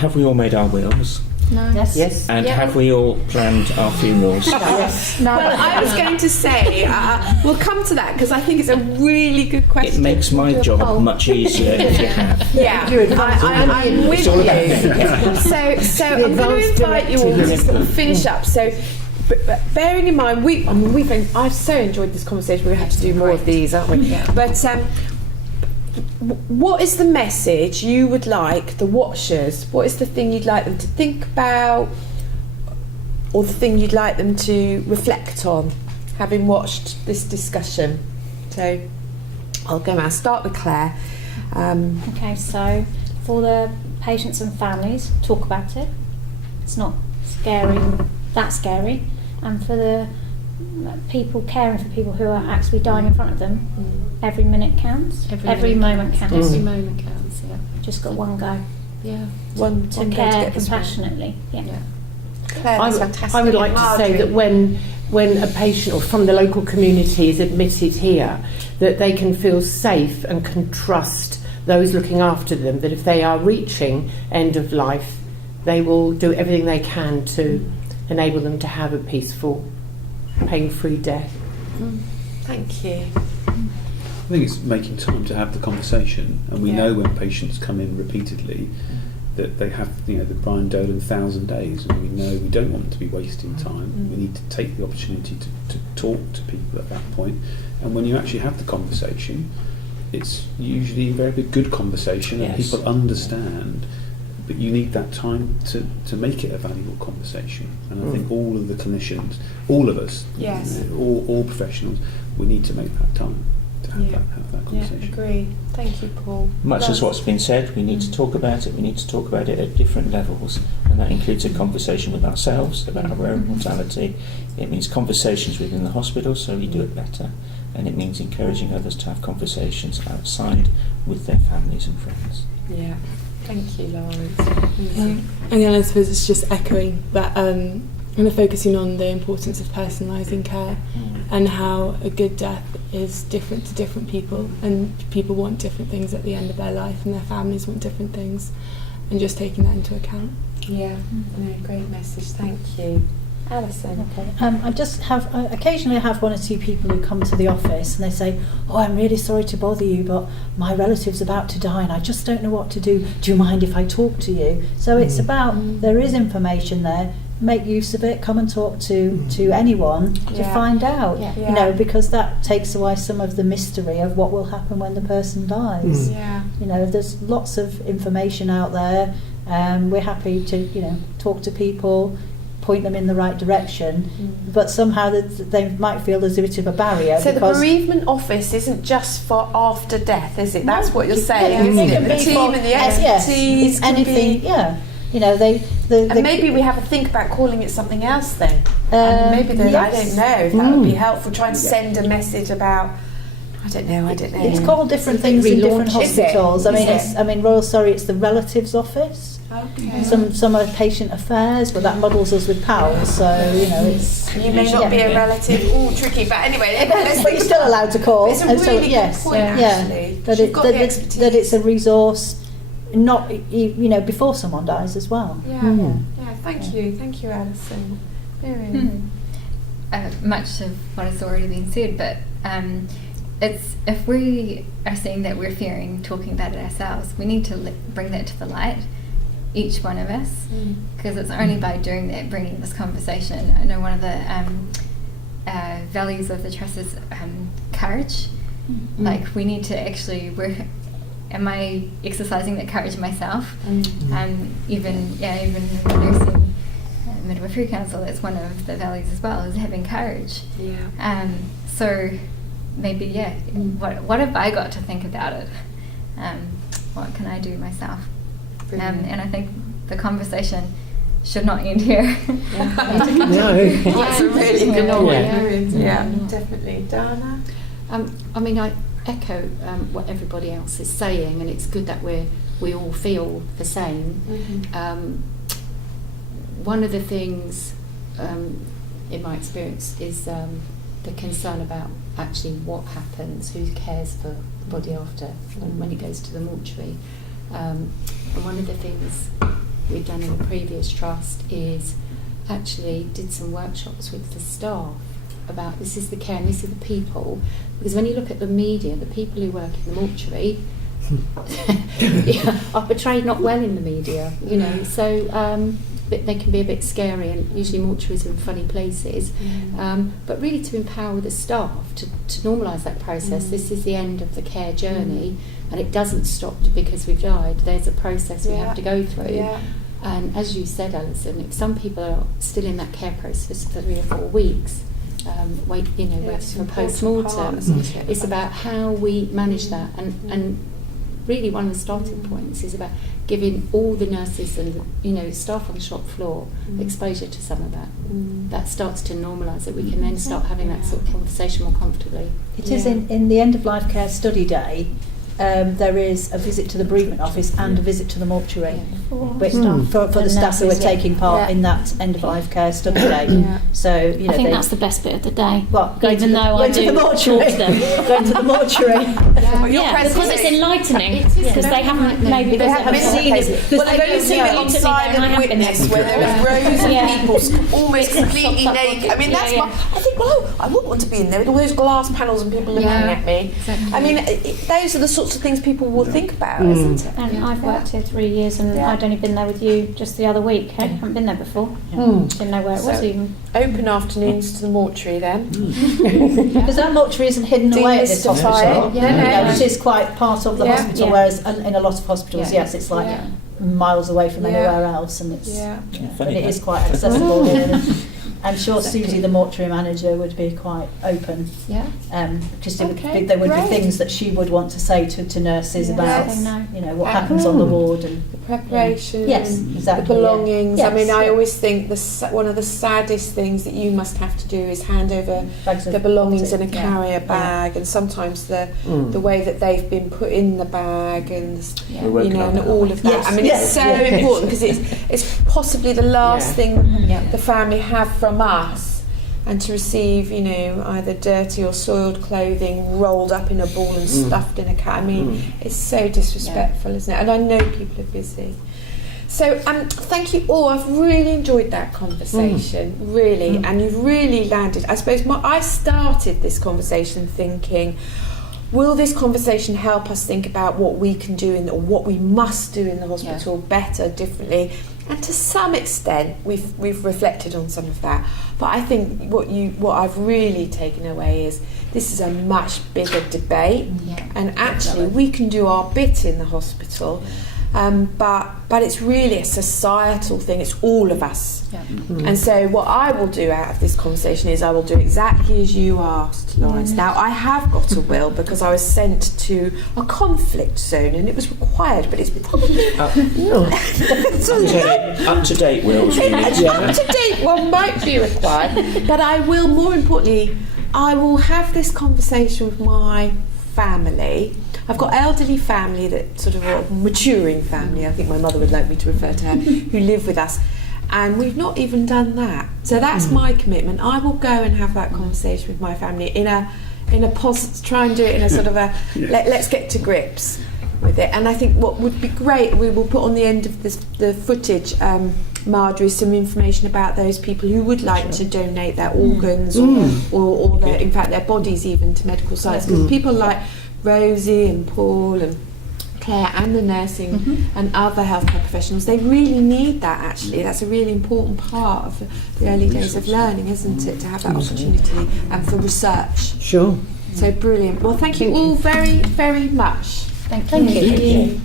have we all made our wills? No. Yes. And have we all planned our funerals? Yes. No. Well, I was going to say, we'll come to that because I think it's a really good question. It makes my job much easier if you have. Yeah, I'm with It's all about you. So I'm going to invite you all to sort of finish up. So, but bearing in mind, I've so enjoyed this conversation. We're going to have to do more of these, aren't we? Yeah. But what is the message you would like the watchers? What is the thing you'd like them to think about, or the thing you'd like them to reflect on, having watched this discussion? So I'll go now. Start with Claire. Okay, so for the patients and families, talk about it. It's not that scary. And for the people caring for people who are actually dying in front of them, every minute counts. Every moment counts. Every moment counts, yeah. Just got one go. Yeah. One To go care get this right. compassionately. Yeah. Claire, that's fantastic. I would like to say that when a patient or from the local community is admitted here, that they can feel safe and can trust those looking after them, that if they are reaching end of life, they will do everything they can to enable them to have a peaceful, pain-free death. Thank you. I think it's making time to have the conversation, and we know when patients come in repeatedly that they have, the Brian Dolan 1,000 days, and we know we don't want them to be wasting time. We need to take the opportunity to talk to people at that point, and when you actually have the conversation, it's usually a very good conversation, and people understand. But you need that time to make it a valuable conversation, and I think all of the clinicians, all of us, all professionals, we need to make that time to have that conversation. Yeah, agree. Thank you, Paul. Much as what's been said, we need to talk about it. We need to talk about it at different levels, and that includes a conversation with ourselves about our own mortality. It means conversations within the hospital, so we do it better, and it means encouraging others to have conversations outside with their families and friends. Yeah. Thank you, Lawrence. And then I suppose it's just echoing that kind of focusing on the importance of personalising care and how a good death is different to different people, and people want different things at the end of their life and their families want different things, and just taking that into account. Yeah, no, great message. Thank you. Alison. Okay. I just have occasionally I have one or two people who come to the office and they say, "Oh, I'm really sorry to bother you, but my relative's about to die and I just don't know what to do. Do you mind if I talk to you?" So it's about there is information there. Make use of it. Come and talk to anyone to find out. Yeah. Because that takes away some of the mystery of what will happen when the person dies. Yeah. There's lots of information out there. We're happy to talk to people, point them in the right direction, but somehow they might feel there's a bit of a barrier. So the bereavement office isn't just for after death, is it? That's what you're saying, isn't it? The team and the expertise can anything. be... Yeah, and maybe we have to think about calling it something else then. Maybe I don't know if that would be helpful. Try and send a message about. I don't know. It's called different things in different hospitals. Royal Surrey, it's the relatives office. Okay. Some are patient affairs, but that muddles us with PALS. So it's you may not be a relative. Ooh, tricky. But anyway, but you're still allowed to call. It's a really good point, actually. That it's a resource, not before someone dies as well. Yeah. Thank you, Alison. Miriam. Much of what has already been said, but it's if we are saying that we're fearing talking about it ourselves, we need to bring that to the light, each one of us, because it's only by doing that, bringing this conversation. I know one of the values of the trust is courage. Like we need to actually am I exercising that courage myself? Even in the nursing midwifery council, that's one of the values as well, is having courage. So maybe what have I got to think about it? What can I do myself? And I think the conversation should not end here. That's a really good point. Yeah, definitely. Dana? I echo what everybody else is saying, and it's good that we all feel the same. One of the things in my experience is the concern about actually what happens, who cares for the body after when it goes to the mortuary. And one of the things we've done in the previous trust is actually did some workshops with the staff about this is the care and these are the people, because when you look at the media, the people who work in the mortuary are portrayed not well in the media, you know, so but they can be a bit scary, and usually mortuaries are in funny places, but really to empower the staff to normalise that process. This is the end of the care journey, and it doesn't stop because we've died. There's a process we have to go through. And as you said, Alison, some people are still in that care process for 3 or 4 weeks, waiting for post-mortem. It's about how we manage that, and really one of the starting points is about giving all the nurses and staff on the shop floor exposure to some of that. That starts to normalise it. We can then start having that sort of conversation more comfortably. It is in the end of life care study day. There is a visit to the bereavement office and a visit to the mortuary, which for the staff who are taking part in that end of life care study day. So I think that's the best bit of the day. Well, even though I do talk to them, going to the mortuary. Because it's enlightening. Because they haven't seen it. Well, they've only seen it on Silent Witness, where there was rows of people almost completely naked. I mean, that's I think, well, I wouldn't want to be in there with all those glass panels and people looking at me. Exactly. I mean, those are the sorts of things people will think about, isn't it? And I've worked here 3 years, and I'd only been there with you just the other week. I haven't been there before. Didn't know where it was even. Open afternoons to the mortuary then. Because that mortuary isn't hidden away at this hospital, which is quite part of the hospital, whereas in a lot of hospitals, it's like miles away from anywhere else, and it's but it is quite accessible here. I'm sure Susie, the mortuary manager, would be quite open. Because there would be things that she would want to say to nurses about, what happens on the ward and the preparation, exactly, the belongings. Yes, I mean, I always think one of the saddest things that you must have to do is hand over the belongings in a carrier bag, and sometimes the way that they've been put in the bag, and and all of that. Yes, I mean, it's so important because it's possibly the last thing the family have from us, and to receive either dirty or soiled clothing rolled up in a ball and stuffed in a cat. I mean, it's so disrespectful, isn't it? And I know people are busy. So thank you all. I've really enjoyed that conversation, really, and you've really landed. I suppose I started this conversation thinking, will this conversation help us think about what we can do or what we must do in the hospital better, differently? And to some extent, we've reflected on some of that. But I think what I've really taken away is this is a much bigger debate, and actually we can do our bit in the hospital, but it's really a societal thing. It's all of us. And so what I will do out of this conversation is I will do exactly as you asked, Lawrence. Now, I have got a will because I was sent to a conflict zone and it was required, but it's probably up to date wills. Up to date one might be required, but I will, more importantly, I will have this conversation with my family. I've got elderly family, that sort of a maturing family, I think my mother would like me to refer to her, who live with us. And we've not even done that. So that's my commitment. I will go and have that conversation with my family in a try and do it in a sort of a let's get to grips with it. And I think what would be great, we will put on the end of the footage, Marjorie, some information about those people who would like to donate their organs or their, in fact their bodies even, to medical science. Because people like Rosie and Paul and Claire and the nursing and other healthcare professionals, they really need that actually. That's a really important part of the early days of learning, isn't it, to have that opportunity and for research. Sure. So brilliant. Well, thank you all very, very much. Thank you.